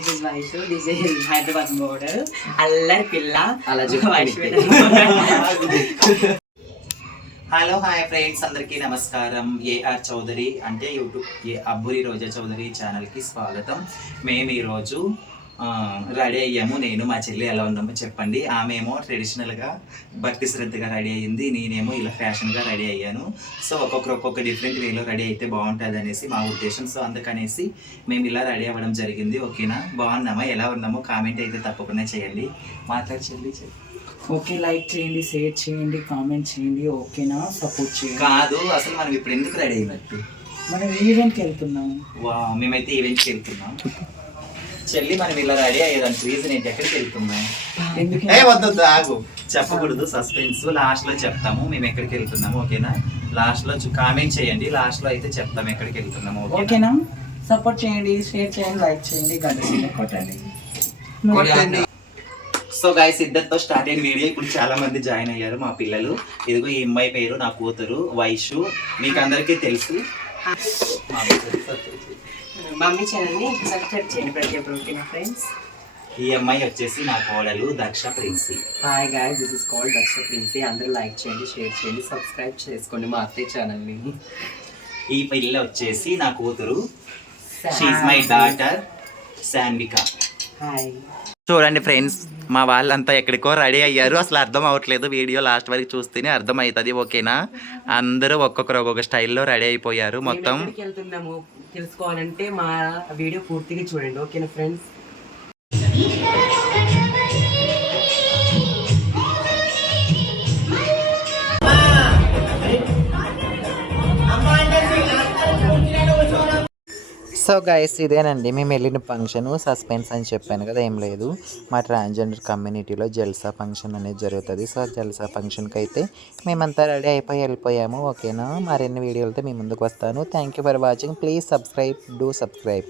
This is Vaishu this is Hyderabad model అల్లరి పిల్ల అలా హలో హాయ్ ఫ్రెండ్స్ అందరికీ నమస్కారం. ఏఆర్ చౌదరి అంటే యూట్యూబ్ ఏ అబ్బురి రోజా చౌదరి ఛానల్కి స్వాగతం. మేము ఈరోజు రెడీ అయ్యాము. నేను మా చెల్లి ఎలా ఉన్నామో చెప్పండి. ఆమె ఏమో ట్రెడిషనల్గా భక్తి శ్రద్ధగా రెడీ అయ్యింది. నేనేమో ఇలా ఫ్యాషన్గా రెడీ అయ్యాను. సో ఒక్కొక్కరు ఒక్కొక్క డిఫరెంట్ వేలో రెడీ అయితే బాగుంటుంది అనేసి మా ఉద్దేశం. సో అందుకనేసి మేము ఇలా రెడీ అవ్వడం జరిగింది. ఓకేనా? బాగున్నామా? ఎలా ఉన్నామో కామెంట్ అయితే తప్పకుండా చేయండి. మాట్లాడి చెల్లి. ఓకే లైక్ చేయండి షేర్ చేయండి కామెంట్ చేయండి. ఓకేనా? సపోర్ట్ చేయండి. కాదు అసలు మనం ఇప్పుడు ఎందుకు రెడీ అయినట్టు? మనం ఈవెంట్కి వెళ్తున్నాం. వా మేమైతే ఈవెంట్కి వెళ్తున్నాం. చెల్లి మనం ఇలా రెడీ అయ్యేదానికి రీజన్ ఏంటి? ఎక్కడికి వెళ్తున్నాం? ఎందుకు? ఏ వద్దు ఆగు. చెప్పకూడదు సస్పెన్స్ లాస్ట్లో చెప్తాము మేము ఎక్కడికి వెళ్తున్నాము ఓకేనా? లాస్ట్లో కామెంట్ చేయండి లాస్ట్లో అయితే చెప్తాం ఎక్కడికి వెళ్తున్నాము ఓకేనా? సపోర్ట్ చేయండి షేర్ చేయండి లైక్ చేయండి గంట సింహ కొట్టండి. కొట్టండి. సో గైస్ ఇద్దరితో స్టార్ట్ అయిన వీడియో ఇప్పుడు చాలా మంది జాయిన్ అయ్యారు మా పిల్లలు. ఇదిగో ఈ అమ్మాయి పేరు నా కూతురు వైషు. మీకు అందరికీ తెలుసు. మమ్మీ ఛానల్ని సబ్స్క్రైబ్ చేయండి ప్రతి ఒక్కరు ఓకేనా ఫ్రెండ్స్. ఈ అమ్మాయి వచ్చేసి నా కోడలు Daksha Princy. Hi guys this is called Daksha Princy. అందరూ లైక్ చేయండి షేర్ చేయండి సబ్స్క్రైబ్ చేసుకోండి మా అత్తయ్య ఛానల్ని ఈ పిల్ల వచ్చేసి నా కూతురు. She my daughter Sanvika hi చూడండి ఫ్రెండ్స్ మా వాళ్ళంతా ఎక్కడికో రెడీ అయ్యారు. అసలు అర్థం అవ్వట్లేదు వీడియో లాస్ట్ వరకు చూస్తేనే అర్థం అవుతుంది ఓకేనా? అందరూ ఒక్కొక్కరు ఒక్కొక్క స్టైల్లో రెడీ అయిపోయారు మొత్తం. వెళ్తున్నాము తెలుసుకోవాలంటే మా వీడియో పూర్తిగా చూడండి ఓకేనా ఫ్రెండ్స్? సో గైస్ ఇదేనండి. మేము వెళ్ళిన ఫంక్షన్ సస్పెన్స్ అని చెప్పాను కదా ఏం లేదు. మా ట్రాన్స్జెండర్ కమ్యూనిటీలో జల్సా ఫంక్షన్ అనేది జరుగుతుంది. సో జల్సా ఫంక్షన్కి అయితే మేమంతా రెడీ అయిపోయి వెళ్ళిపోయాము. ఓకేనా? మరిన్ని వీడియోలతో మీ ముందుకు వస్తాను. Thank you for watching please subscribe do subscribe